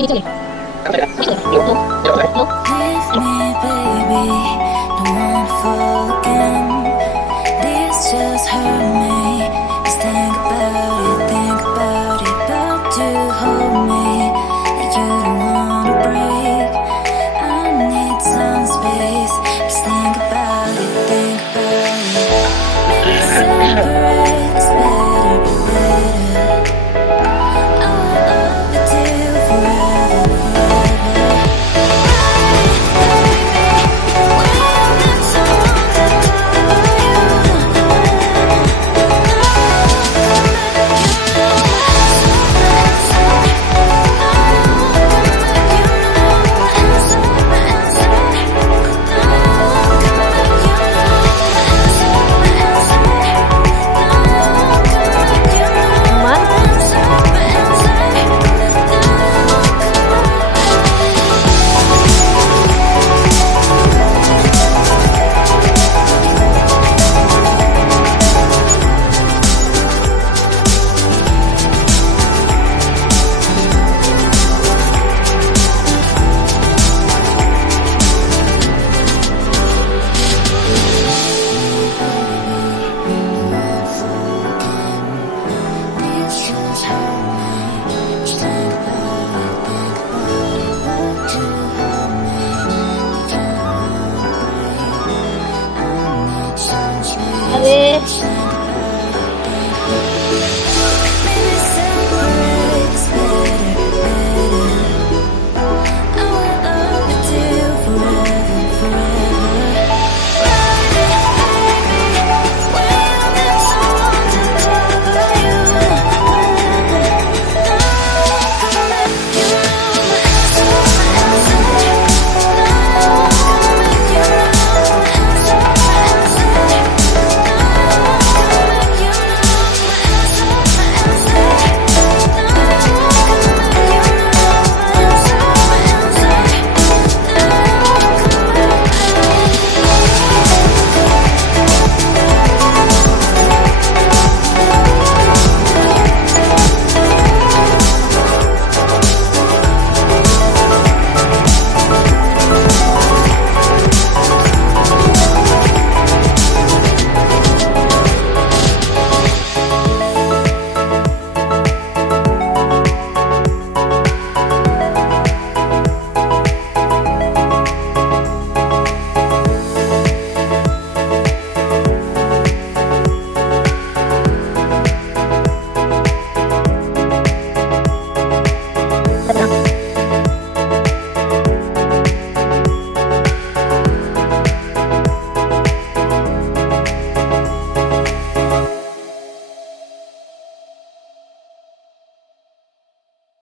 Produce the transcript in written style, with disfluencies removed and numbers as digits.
Madhubanipaintingbyanjali. Leave me, baby, don't wanna fall again. This just hurt me. Just think about it, about to hold me. Like you don't wanna break. I need some space. Just think about it, maybe separate is better, better. I will love you till forever, forever. Abe.